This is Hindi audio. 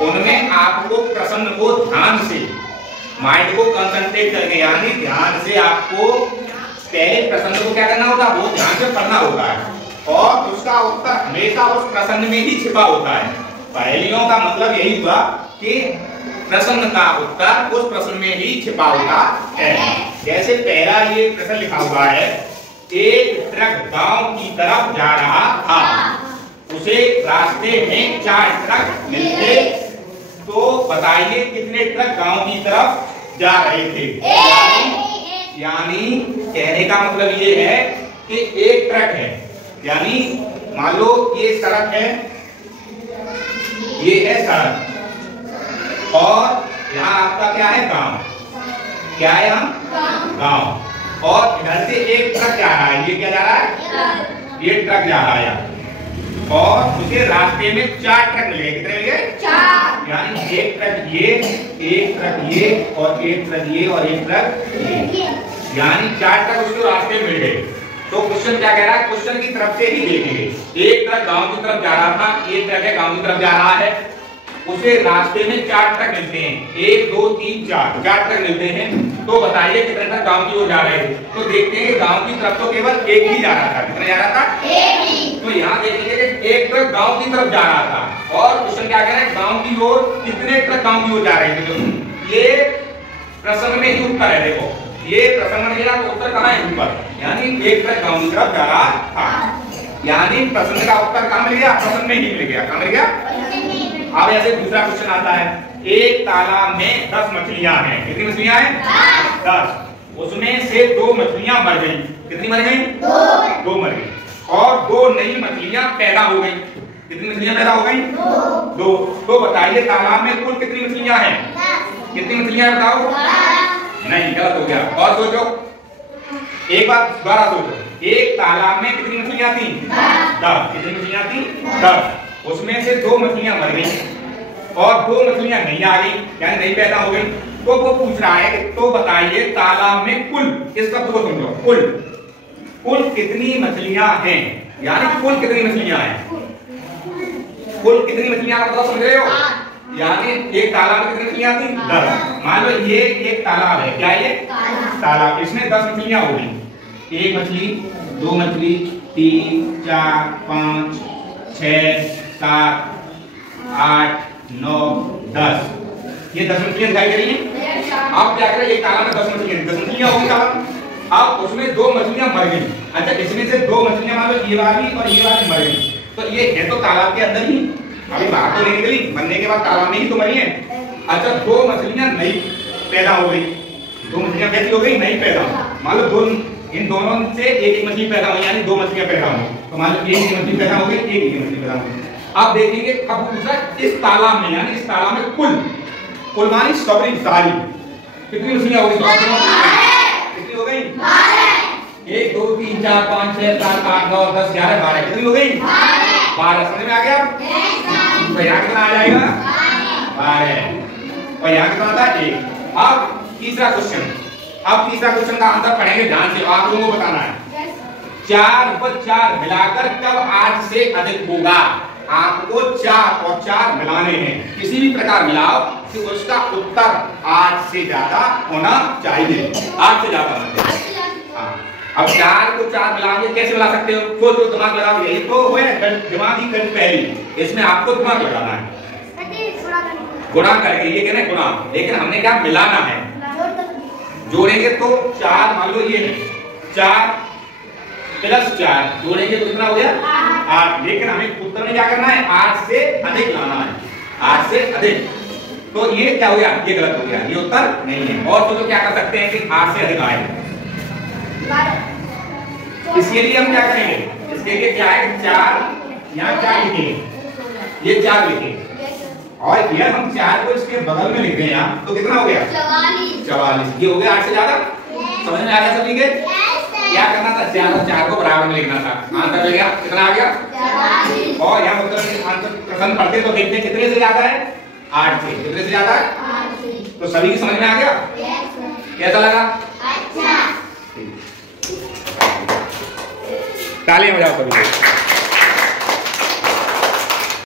उनमें आपको प्रश्न को ध्यान से, माइंड को कंसंट्रेट करके, यानी ध्यान से आपको पहले प्रश्न को क्या करना होता है, वो ध्यान से पढ़ना होता है और उसका उत्तर हमेशा उस प्रश्न में ही छिपा होता है। पहेलियों का मतलब यही हुआ कि प्रश्न का उत्तर उस प्रश्न में ही छिपा होता है। जैसे पहला ये प्रश्न लिखा हुआ है, एक ट्रक गांव की तरफ जा रहा था, उसे रास्ते में 4 ट्रक मिलते, तो बताइए कितने ट्रक गांव की तरफ जा रहे थे। यानी कहने का मतलब ये है कि एक ट्रक है, यानी मान लो ये सड़क है, ये है सड़क और यहाँ आपका क्या है, गांव। क्या है यहाँ, गांव। और इधर से एक ट्रक जा रहा है, ये क्या जा रहा है, ये ट्रक जा रहा है और उसे रास्ते में 4 ट्रक मिले। कितने मिल गए, 4। यानी एक ट्रक ये, एक ट्रक ये और एक ट्रक ये और एक ट्रक ये, यानी 4 ट्रक उसको रास्ते में मिल गए। तो क्वेश्चन क्या कह रहा है, क्वेश्चन की तरफ से ही देखेंगे। एक ट्रक गांव की तरफ जा रहा था, एक ट्रक है गांव की तरफ जा रहा है, उसे रास्ते में 4 ट्रक मिलते हैं, 1 2 3 4 ट्रक मिलते हैं, तो बताइए कितने ट्रक गांव की ओर जा रहे थे। तो देखते हैं गांव की तरफ तो केवल एक ही जा रहा था। कितना जा रहा था, एक ही। तो यहाँ देखेंगे कि एक ट्रक गांव की तरफ जा रहा था और क्वेश्चन क्या कह रहा है, गांव की ओर कितने ट्रक गांव की ओर जा रहे थे। ये प्रश्न में ही उत्तर है। देखो ये प्रश्न में दिया तो उत्तर कहाँ है, ऊपर, यानी एक ट्रक गांव की तरफ जा रहा था, यानी प्रश्न का उत्तर कहाँ मिल गया, प्रश्न में ही मिल गया। कहाँ मिल गया। अब ऐसे दूसरा क्वेश्चन आता है, एक तालाब में 10 मछलियां हैं। कितनी मछलियां हैं, 10। उसमें से 2 मछलियां मर गई। कितनी मर गई, 2 मर गई और 2 नई मछलियां पैदा हो गई। कितनी मछलियां पैदा हो गई, 2। तो बताइए तालाब में कुल कितनी मछलियां हैं, कितनी मछलियां बताओ। नहीं, गलत हो गया। और सोचो, एक बार दोबारा सोचो, एक तालाब में कितनी मछलियां थी, 10। कितनी मछलियां थी, 10। उसमें से 2 मछलियां मर गई और 2 मछलियां नहीं आ गई, यानी नहीं पैदा हो गई। तो वो पूछ रहा है कि तो बताइए तालाब में कुल, इस शब्द को समझो, कुल कितनी मछलियां हैं, यानी कुल कितनी मछलियां हैं, कुल कितनी मछलियां बताओ, समझ रहे हो। यानी एक तालाब में कितनी मछलियां थी, 10। मान लो ये एक तालाब है, क्या ये तालाब, इसमें 10 मछलियां हो गई। 1 मछली, 2 मछली, 3 4 5 6 7 8 9 10, ये 10 मछलियां दिखाई दे रही हैं। अब क्या करें, एक तालाब में 10 मछलियां होगी तालाब। अब उसमें 2 मछलियां मर गई। अच्छा, इसमें से 2 मछलियां मान लो ये वाली और ये वाली मर गई, तो ये है तो तालाब के अंदर ही, अभी बाहर तो नहीं निकली, मरने के बाद तालाब में ही तो मरी है। अच्छा, 2 मछलियां नई पैदा हो गई। 2 मछलियां कैसी हो गई, नई पैदा। मान लो इन दोनों से एक मछली पैदा हुई, यानी 2 मछलियां पैदा हुई। तो मान लो एक मछली पैदा हो गई, एक मछली पैदा हो गई। अब देखेंगे, अब पूछा इस तालाब में, यानी इस तालाब में कुल मानी सबरी सारी कितनी मछलियां हो गई, कितनी हो गई, 1 2 3 4 5 6 7 8 9 10 11 12, कितनी हो गई, 12। समझ में आ गया। तो यहाँ कितना आ जाएगा, 12 और यहाँ कितना आता है, 1। अब तीसरा क्वेश्चन, अब तीसरा क्वेश्चन का आंसर पढ़ेंगे ध्यान से, आप लोगों को बताना है। 4 व 4 मिलाकर कब 8 से अधिक होगा। आपको 4 और 4 मिलाने हैं, किसी भी प्रकार मिलाओ कि उसका उत्तर 8 से ज्यादा होना चाहिए, 8 से ज्यादा होना चाहिए। हाँ, अब 4 को 4 मिलाएंगे, कैसे मिला सकते हो, सोचो, दिमाग लगाओ। यही तो है दिमाग की गणित पहली, इसमें आपको दिमाग लगाना है, गुणा करके, ये कहना है गुणा, लेकिन हमने क्या मिलाना है, जोड़ेंगे तो 4, मान लो ये 4 + 4 जोड़ेंगे तो कितना हो गया, 8। लेकिन हमें उत्तर में क्या करना है, 8 से अधिक लाना है, 8 से अधिक। तो ये क्या हो गया, ये गलत हो गया, ये उत्तर नहीं है। और तो क्या कर सकते हैं कि 8 से अधिक आए, इसके लिए हम क्या करेंगे, इसके लिए क्या है, 4 यहाँ 4 लिखेंगे, ये 4 लिखेंगे और ये हम 4 को इसके बगल में लिख दें यहाँ, तो कितना हो गया, 44। ये हो गया 8 से ज्यादा। समझ में आ गया सभी के। क्या करना था, 4 और 4 को बराबर में लिखना था, आंसर मिल गया, कितना आ गया, 44। और यहाँ उत्तर आंसर प्रश्न पढ़ते तो देखते कितने से ज्यादा है, 8 से। कितने से ज्यादा है, 8 से। तो सभी की समझ में आ गया, कैसा लगा, अच्छा। तालियां बजाओ सभी।